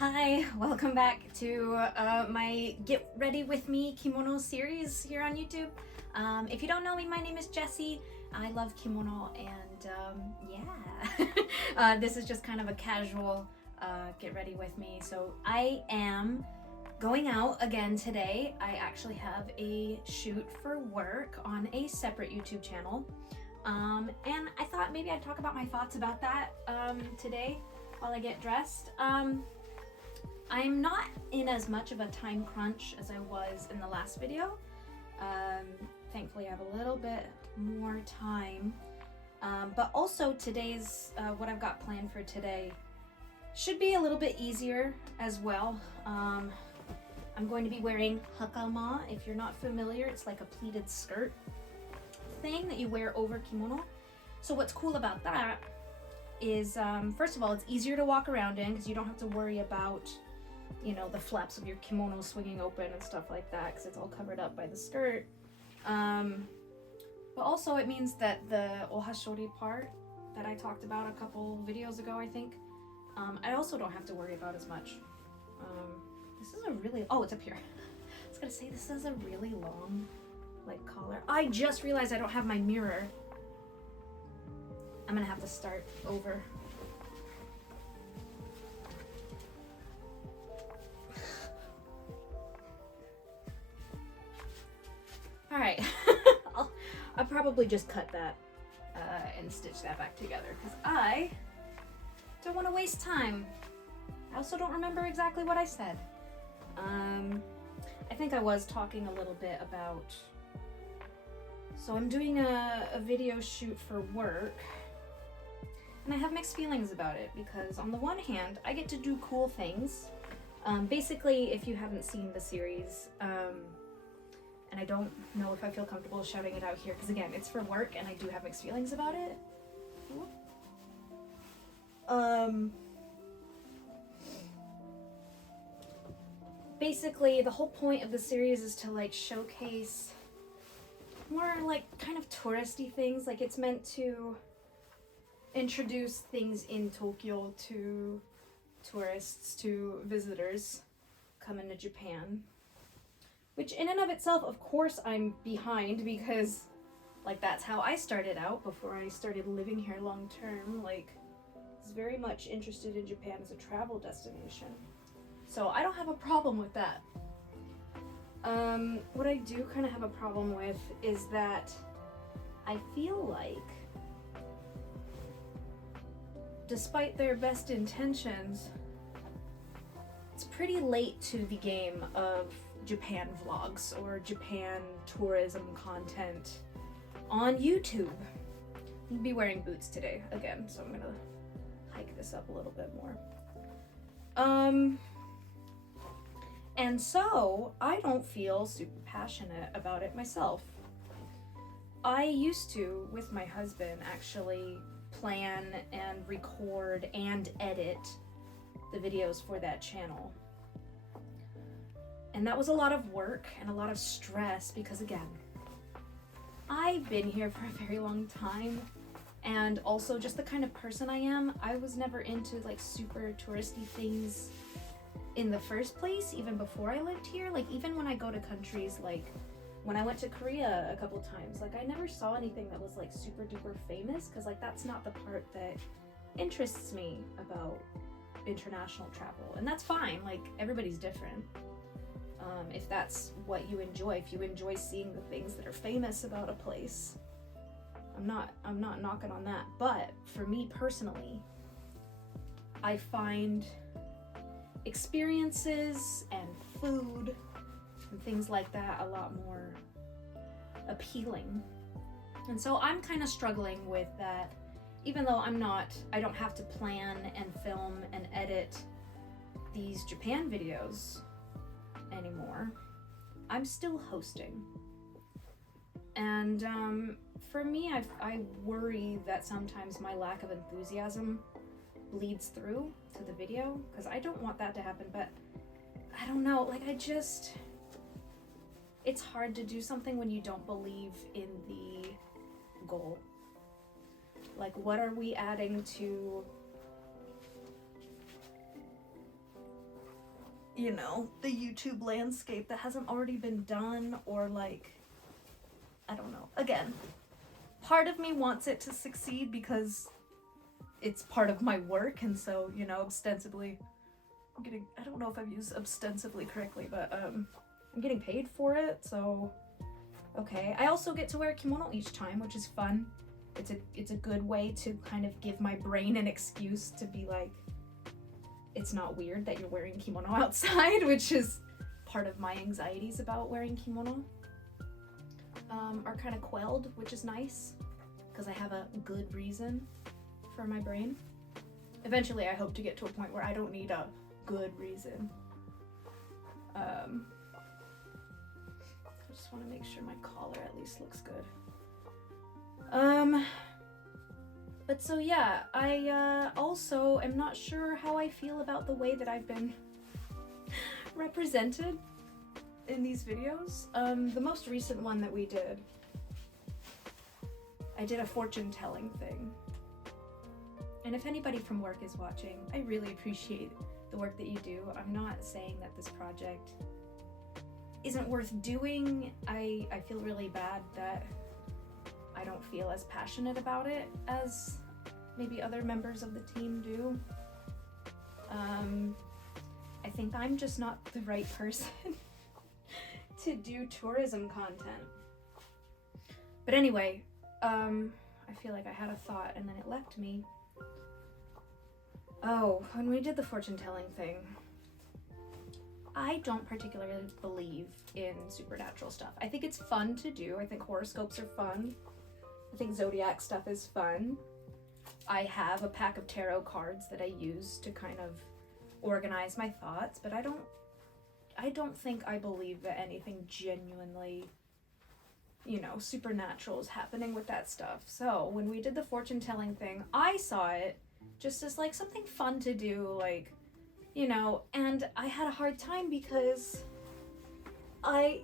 Hi, welcome back to my Get Ready With Me kimono series here on YouTube. If you don't know me, my name is Jessi. I love kimono and yeah. This is just kind of a casual Get Ready With Me. So I am going out again today. I actually have a shoot for work on a separate YouTube channel. And I thought maybe I'd talk about my thoughts about that today while I get dressed. I'm not in as much of a time crunch as I was in the last video. Thankfully I have a little bit more time. But also today's, what I've got planned for today should be a little bit easier as well. I'm going to be wearing hakama. If you're not familiar, it's like a pleated skirt thing that you wear over kimono. So what's cool about that is, first of all, it's easier to walk around in because you don't have to worry about, you know, the flaps of your kimono swinging open and stuff like that because it's all covered up by the skirt. But also it means that the ohashori part that I talked about a couple videos ago, I think, I also don't have to worry about as much. This is a really, oh, it's up here. I was gonna say, this is a really long, like, collar. I just realized I don't have my mirror. I'm gonna have to start over. All right, I'll probably just cut that and stitch that back together because I don't want to waste time. I also don't remember exactly what I said. I think I was talking a little bit about, so I'm doing a video shoot for work and I have mixed feelings about it because on the one hand, I get to do cool things. Basically, if you haven't seen the series, and I don't know if I feel comfortable shouting it out here because again, it's for work and I do have mixed feelings about it. Basically, the whole point of the series is to like showcase more like kind of touristy things. Like it's meant to introduce things in Tokyo to tourists, to visitors coming to Japan. Which in and of itself, of course, I'm behind because, like, that's how I started out before I started living here long term. Like, I was very much interested in Japan as a travel destination. So I don't have a problem with that. What I do kind of have a problem with is that I feel like, despite their best intentions, it's pretty late to the game of Japan vlogs or Japan tourism content on YouTube. I'm gonna be wearing boots today again, so I'm gonna hike this up a little bit more. And so I don't feel super passionate about it myself. I used to, with my husband, actually plan and record and edit the videos for that channel. And that was a lot of work and a lot of stress because, again, I've been here for a very long time and also just the kind of person I am, I was never into like super touristy things in the first place, even before I lived here. Like even when I go to countries, like when I went to Korea a couple times, like I never saw anything that was like super duper famous because like that's not the part that interests me about international travel. And that's fine, like everybody's different. If that's what you enjoy, if you enjoy seeing the things that are famous about a place, I'm not knocking on that. But for me personally, I find experiences and food and things like that a lot more appealing. And so I'm kind of struggling with that, even though I don't have to plan and film and edit these Japan videos anymore. I'm still hosting. And for me, I worry that sometimes my lack of enthusiasm bleeds through to the video because I don't want that to happen, but I don't know, like it's hard to do something when you don't believe in the goal. Like what are we adding to you know, the YouTube landscape that hasn't already been done, or like, I don't know. Again, part of me wants it to succeed because it's part of my work, and so, you know, ostensibly, I don't know if I've used ostensibly correctly, but I'm getting paid for it, so okay. I also get to wear a kimono each time, which is fun. It's a good way to kind of give my brain an excuse to be like, it's not weird that you're wearing kimono outside, which is part of my anxieties about wearing kimono. Are kind of quelled, which is nice, because I have a good reason for my brain. Eventually, I hope to get to a point where I don't need a good reason. I just want to make sure my collar at least looks good. But so yeah, I also am not sure how I feel about the way that I've been represented in these videos. The most recent one that we did, I did a fortune telling thing. And if anybody from work is watching, I really appreciate the work that you do. I'm not saying that this project isn't worth doing. I feel really bad that I don't feel as passionate about it as maybe other members of the team do. I think I'm just not the right person to do tourism content. But anyway, I feel like I had a thought and then it left me. Oh, when we did the fortune telling thing, I don't particularly believe in supernatural stuff. I think it's fun to do. I think horoscopes are fun. I think zodiac stuff is fun. I have a pack of tarot cards that I use to kind of organize my thoughts, but I don't think I believe that anything genuinely, you know, supernatural is happening with that stuff. So when we did the fortune telling thing, I saw it just as like something fun to do, like, you know, and I had a hard time because I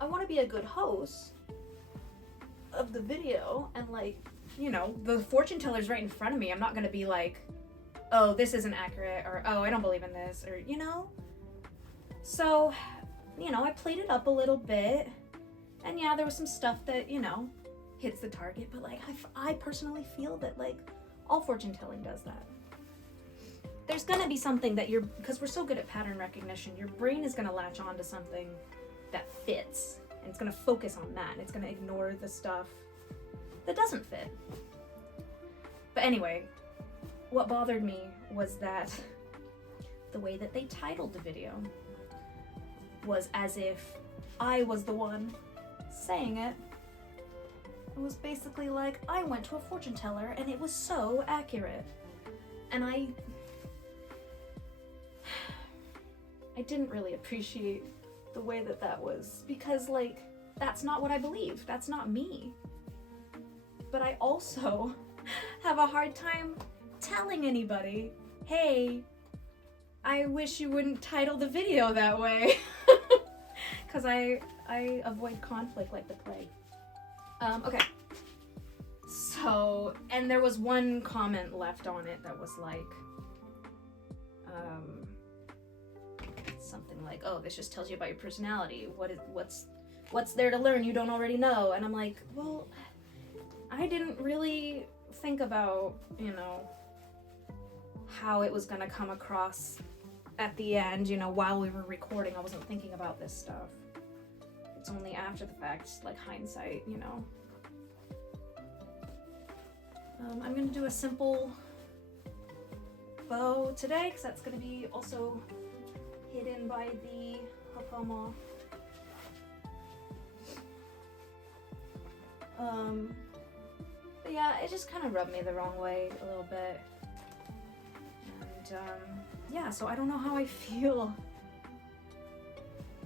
want to be a good host of the video, and like, you know, the fortune teller's right in front of me. I'm not gonna be like, oh, this isn't accurate, or oh, I don't believe in this, or, you know. So, you know, I played it up a little bit, and yeah, there was some stuff that, you know, hits the target, but like, I personally feel that like all fortune telling does that. There's gonna be something that because we're so good at pattern recognition, your brain is gonna latch on to something that fits, and it's gonna focus on that, and it's gonna ignore the stuff that doesn't fit. But anyway, what bothered me was that the way that they titled the video was as if I was the one saying it. It was basically like, I went to a fortune teller and it was so accurate. And I didn't really appreciate the way that was, because like, that's not what I believe. That's not me. But I also have a hard time telling anybody, hey, I wish you wouldn't title the video that way. Because I avoid conflict like the plague. Okay. So, and there was one comment left on it that was like, something like, oh, this just tells you about your personality. What's there to learn you don't already know? And I'm like, well, I didn't really think about, you know, how it was gonna come across at the end, you know, while we were recording. I wasn't thinking about this stuff. It's only after the fact, like hindsight, you know. I'm gonna do a simple bow today, because that's gonna be also hidden by the hakama. But yeah, it just kind of rubbed me the wrong way a little bit. And yeah, so I don't know how I feel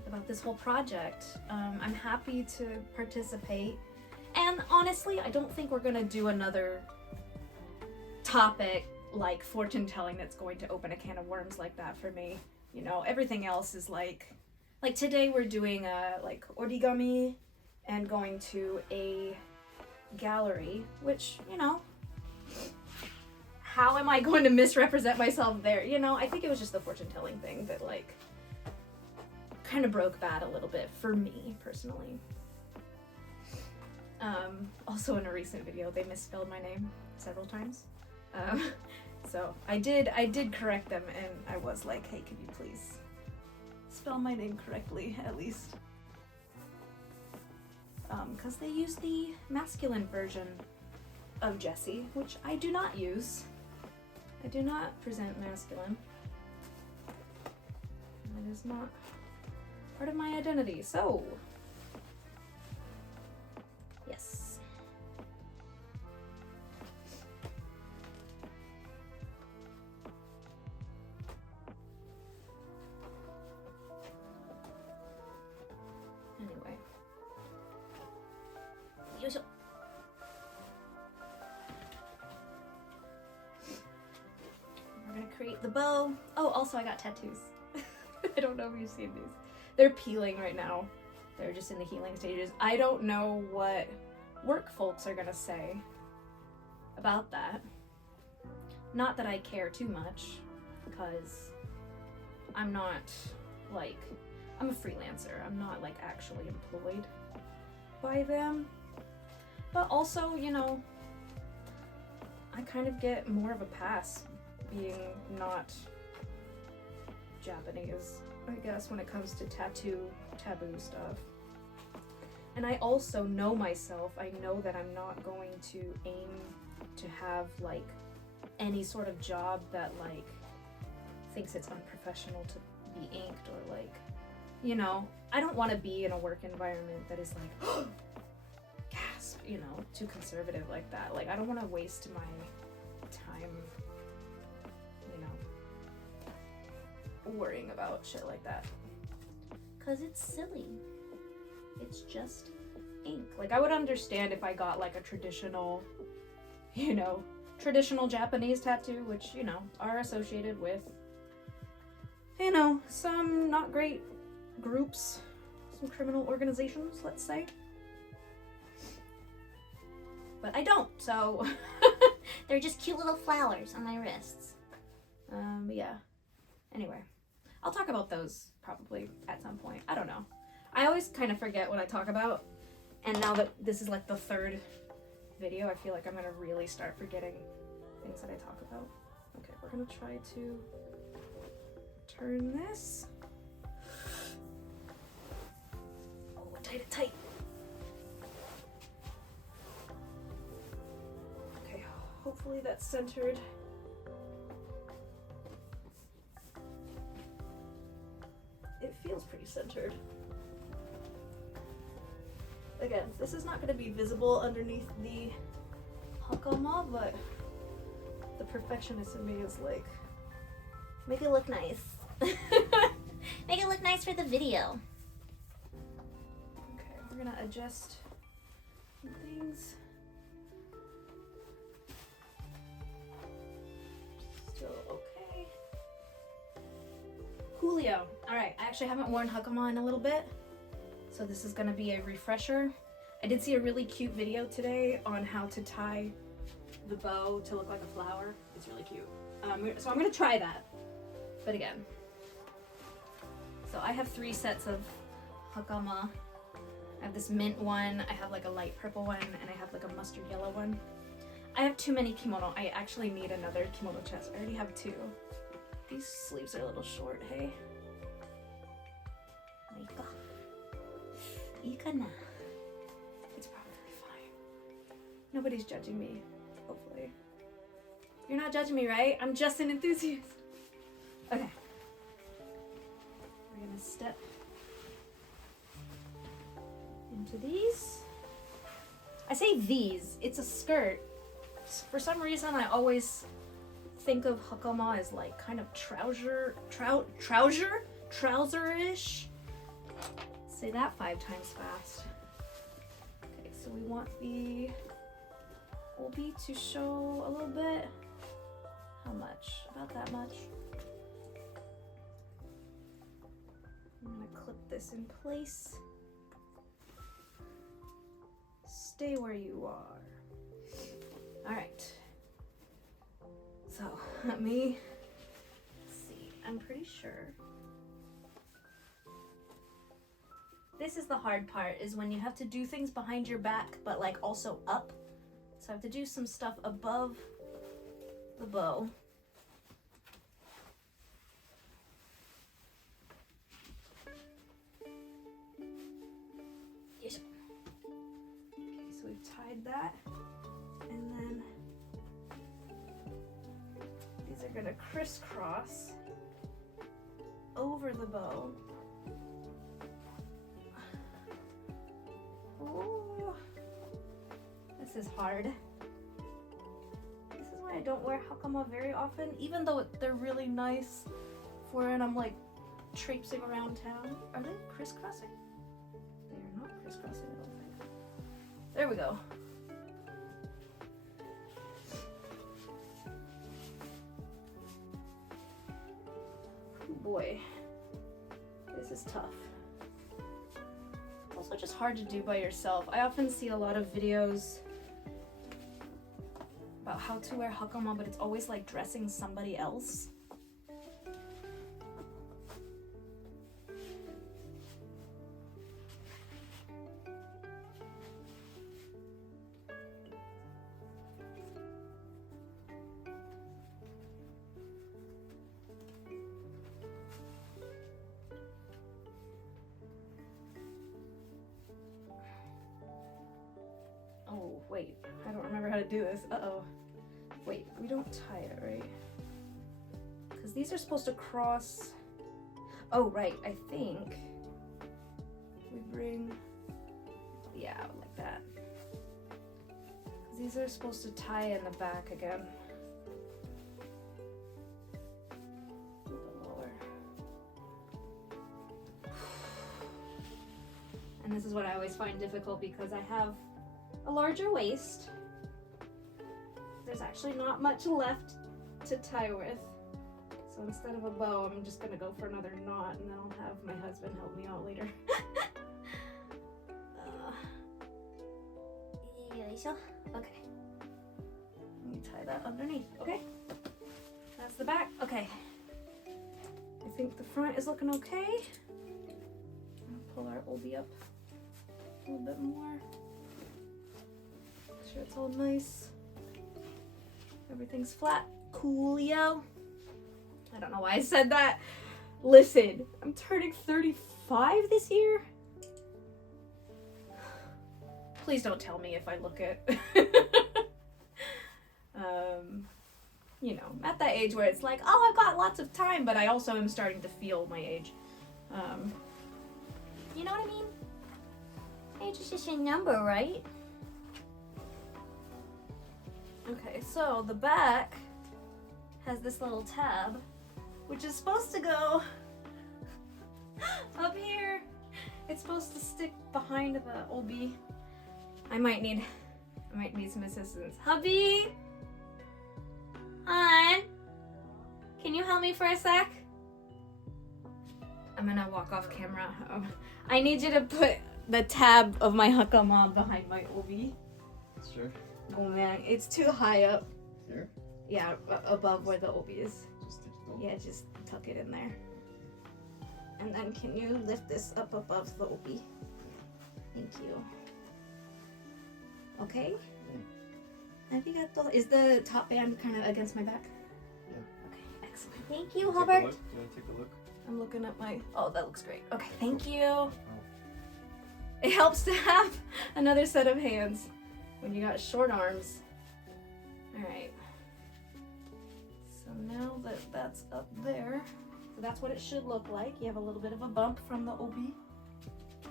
about this whole project. I'm happy to participate. And honestly, I don't think we're gonna do another topic like fortune telling that's going to open a can of worms like that for me. You know, everything else is like today we're doing like origami and going to a gallery, which, you know, how am I going to misrepresent myself there? You know, I think it was just the fortune telling thing that like kind of broke that a little bit for me personally. Also in a recent video, they misspelled my name several times. So I did correct them, and I was like, hey, could you please spell my name correctly at least? Because they use the masculine version of Jessi, which I do not use. I do not present masculine. That is not part of my identity, so yes. Anyway. Yoisho. We're gonna create the bow. Oh, also I got tattoos. I don't know if you've seen these. They're peeling right now. They're just in the healing stages. I don't know what work folks are gonna say about that. Not that I care too much, because I'm not, like, I'm a freelancer. I'm not, like, actually employed by them. But also, you know, I kind of get more of a pass being not Japanese, I guess, when it comes to taboo stuff. And I also know myself. I know that I'm not going to aim to have, like, any sort of job that, like, thinks it's unprofessional to be inked, or, like, you know, I don't want to be in a work environment that is like, gasp, you know, too conservative like that. Like, I don't want to waste my time, you know, worrying about shit like that. 'Cause it's silly. It's just ink. Like, I would understand if I got, like, a traditional, you know, traditional Japanese tattoo, which, you know, are associated with, you know, some not great groups, some criminal organizations, let's say. But I don't, so they're just cute little flowers on my wrists. But yeah. Anyway, I'll talk about those probably at some point. I don't know. I always kind of forget what I talk about, and now that this is like the third video, I feel like I'm gonna really start forgetting things that I talk about. Okay, we're gonna try to turn this. Oh, tight it tight. Okay, hopefully that's centered. It feels pretty centered. Again, this is not going to be visible underneath the hakama, but the perfectionist in me is like, make it look nice. Make it look nice for the video. Okay, we're gonna adjust some things. Still okay. Julio. Alright, I actually haven't worn hakama in a little bit, so this is gonna be a refresher. I did see a really cute video today on how to tie the bow to look like a flower. It's really cute. So I'm gonna try that. But again, so I have 3 sets of hakama. I have this mint one, I have like a light purple one, and I have like a mustard yellow one. I have too many kimono. I actually need another kimono chest. I already have 2. These sleeves are a little short, hey? It's probably fine. Nobody's judging me, hopefully. You're not judging me, right? I'm just an enthusiast. Okay. We're gonna step into these. I say these, it's a skirt. For some reason, I always think of hakama as like kind of trouser-ish. Say that 5 times fast. Okay, so we want the obi to show a little bit. How much? About that much. I'm gonna clip this in place. Stay where you are. All right. So let me see. I'm pretty sure This is the hard part, is when you have to do things behind your back, but like also up. So I have to do some stuff above the bow. Yes. Okay, so we've tied that, and then these are gonna crisscross over the bow. Oh, this is hard. This is why I don't wear hakama very often, even though they're really nice for when I'm like traipsing around town. Are they crisscrossing? They're not crisscrossing, I don't think. There we go. Oh boy, this is tough. Also just hard to do by yourself. I often see a lot of videos about how to wear hakama, but it's always like dressing somebody else. Oh, wait, I don't remember how to do this. Uh-oh. Wait, we don't tie it, right? Because these are supposed to cross. Oh, right, I think we bring, yeah, like that. Because these are supposed to tie in the back again. A little lower. And this is what I always find difficult because I have a larger waist. There's actually not much left to tie with. So instead of a bow, I'm just gonna go for another knot, and then I'll have my husband help me out later. Okay. Let me tie that underneath. Okay. That's the back. Okay. I think the front is looking okay. I'll pull our obi up a little bit more. Make sure it's all nice. Everything's flat. Coolio. I don't know why I said that. Listen, I'm turning 35 this year. Please don't tell me if I look it. You know, I'm at that age where it's like, oh, I've got lots of time, but I also am starting to feel my age. You know what I mean? Age is just a number, right? Okay, so the back has this little tab, which is supposed to go up here. It's supposed to stick behind the obi. I might need some assistance. Hubby! Hon! Can you help me for a sec? I'm gonna walk off camera. I need you to put the tab of my hakama behind my obi. Sure. Oh man, it's too high up. Here? Yeah, above where the obi is. Just take it off. Yeah, just tuck it in there. And then can you lift this up above the obi? Thank you. Okay? Arigato. Is the top band kind of against my back? Yeah. Okay, excellent. Thank you, Take a Hubbard. look. Do you want to take a look? I'm looking at my, oh, that looks great. Okay, thank you. It helps to have another set of hands when you got short arms. All right. So now that that's up there, so that's what it should look like. You have a little bit of a bump from the obi,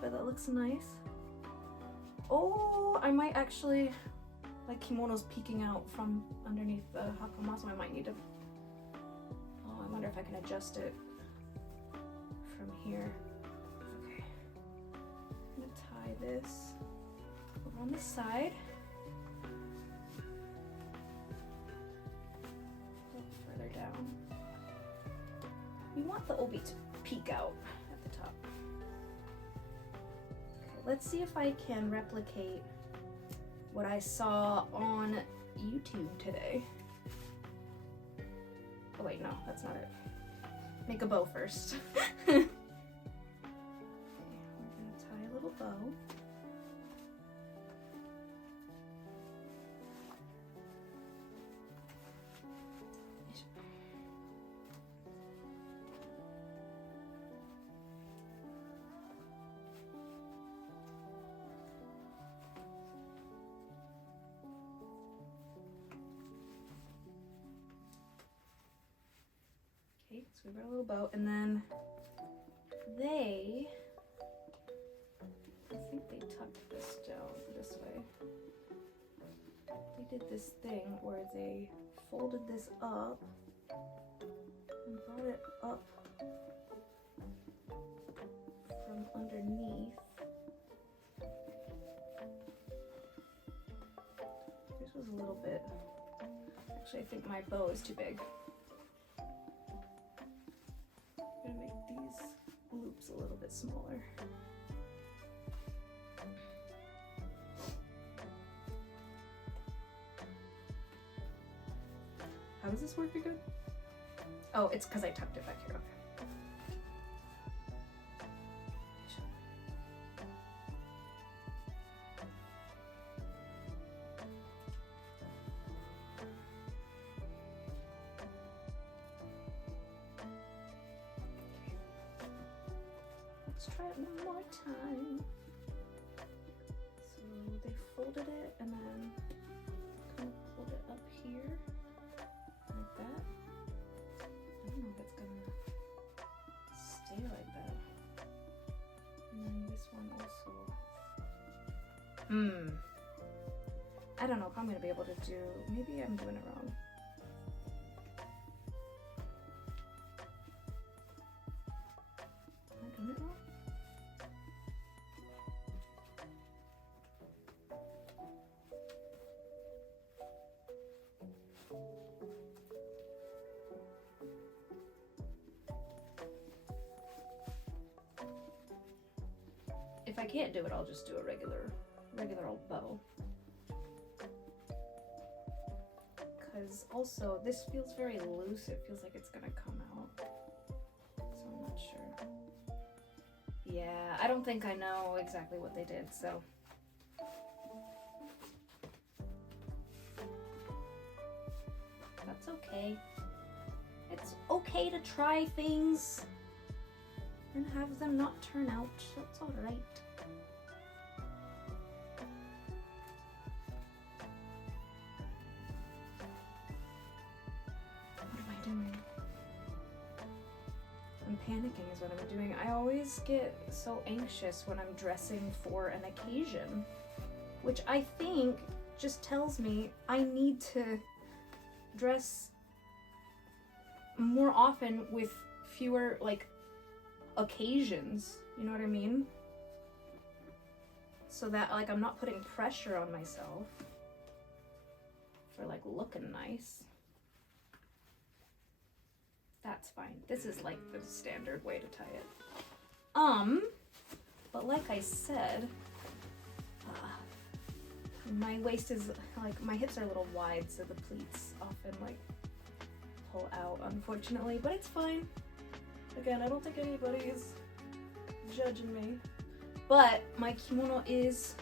but that looks nice. Oh, I might actually, like kimono's peeking out from underneath the hakama, so I might need to, oh, I wonder if I can adjust it from here. Okay. I'm gonna tie this over on the side. A little further down. You want the obi to peek out at the top. Okay, let's see if I can replicate what I saw on YouTube today. Oh wait, no, that's not it. Make a bow first. Okay, we're gonna tie See? So we've got a little bow, and then I think they tucked this down this way. They did this thing where they folded this up and brought it up from underneath. This was a little bit, actually I think my bow is too big. I'm gonna make these loops a little bit smaller. How does this work again? Oh, it's because I tucked it back here. Okay. Let's try it one more time. So they folded it and then kind of pulled it up here. Like that. I don't know if it's gonna stay like that. And then this one also. I don't know if I'm gonna be able to do, maybe I'm doing it wrong. Am I doing it wrong? If I can't do it, I'll just do a regular old bow. Because also, this feels very loose. It feels like it's gonna come out. So I'm not sure. Yeah, I don't think I know exactly what they did, so. That's okay. It's okay to try things and have them not turn out. That's all right. What am I doing? I'm panicking is what I'm doing. I always get so anxious when I'm dressing for an occasion, which I think just tells me I need to dress more often with fewer, like, occasions, you know what I mean? So that, like, I'm not putting pressure on myself for, like, looking nice. That's fine. This is, like, the standard way to tie it. But like I said, my waist is, like, my hips are a little wide, so the pleats often, like, pull out, unfortunately, but it's fine. Again, I don't think anybody is judging me. But my kimono is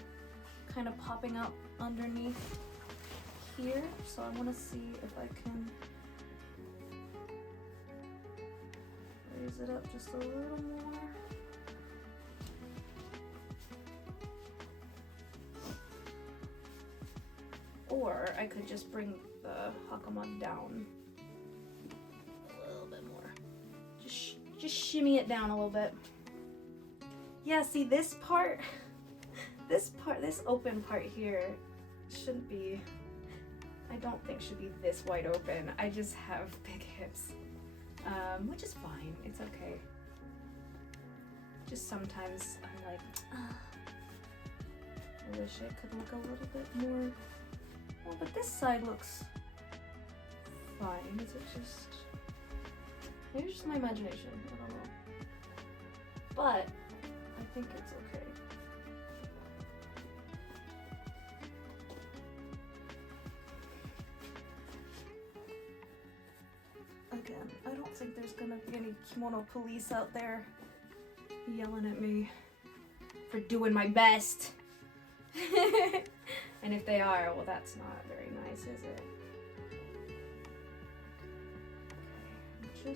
kind of popping up underneath here, so I want to see if I can raise it up just a little more. Or I could just bring the hakama down a little bit more. Just shimmy it down a little bit. Yeah, see this part, this open part here shouldn't be, I don't think should be this wide open. I just have big hips, which is fine. It's okay. Just sometimes I'm like, I wish it could look a little bit more. Well, but this side looks fine. Is it just, maybe it's just my imagination. I don't know. But I think it's okay. Again, I don't think there's gonna be any kimono police out there yelling at me for doing my best. And if they are, well, that's not very nice, is it? Okay,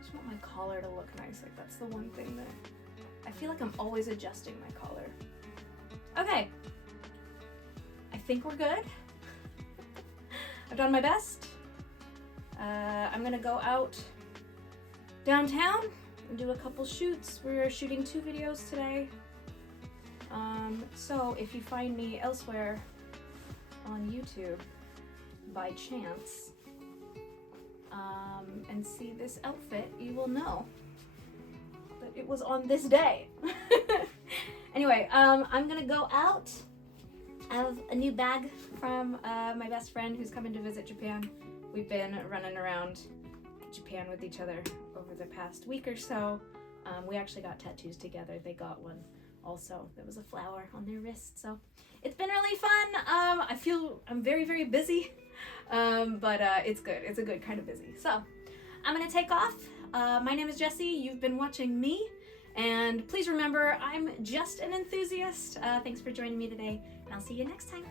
just want my collar to look nice. Like, that's the one thing that I feel like I'm always adjusting my collar. Okay, I think we're good. I've done my best. I'm gonna go out downtown and do a couple shoots. We're shooting 2 videos today. So if you find me elsewhere on YouTube by chance, and see this outfit, you will know that it was on this day. Anyway, I'm gonna go out. I have a new bag from my best friend who's coming to visit Japan. We've been running around Japan with each other over the past week or so. We actually got tattoos together. They got one also. There was a flower on their wrist, so it's been really fun. I feel I'm very, very busy, but it's good. It's a good kind of busy. So I'm gonna take off. My name is Jessi. You've been watching me, and please remember, I'm just an enthusiast. Thanks for joining me today, and I'll see you next time.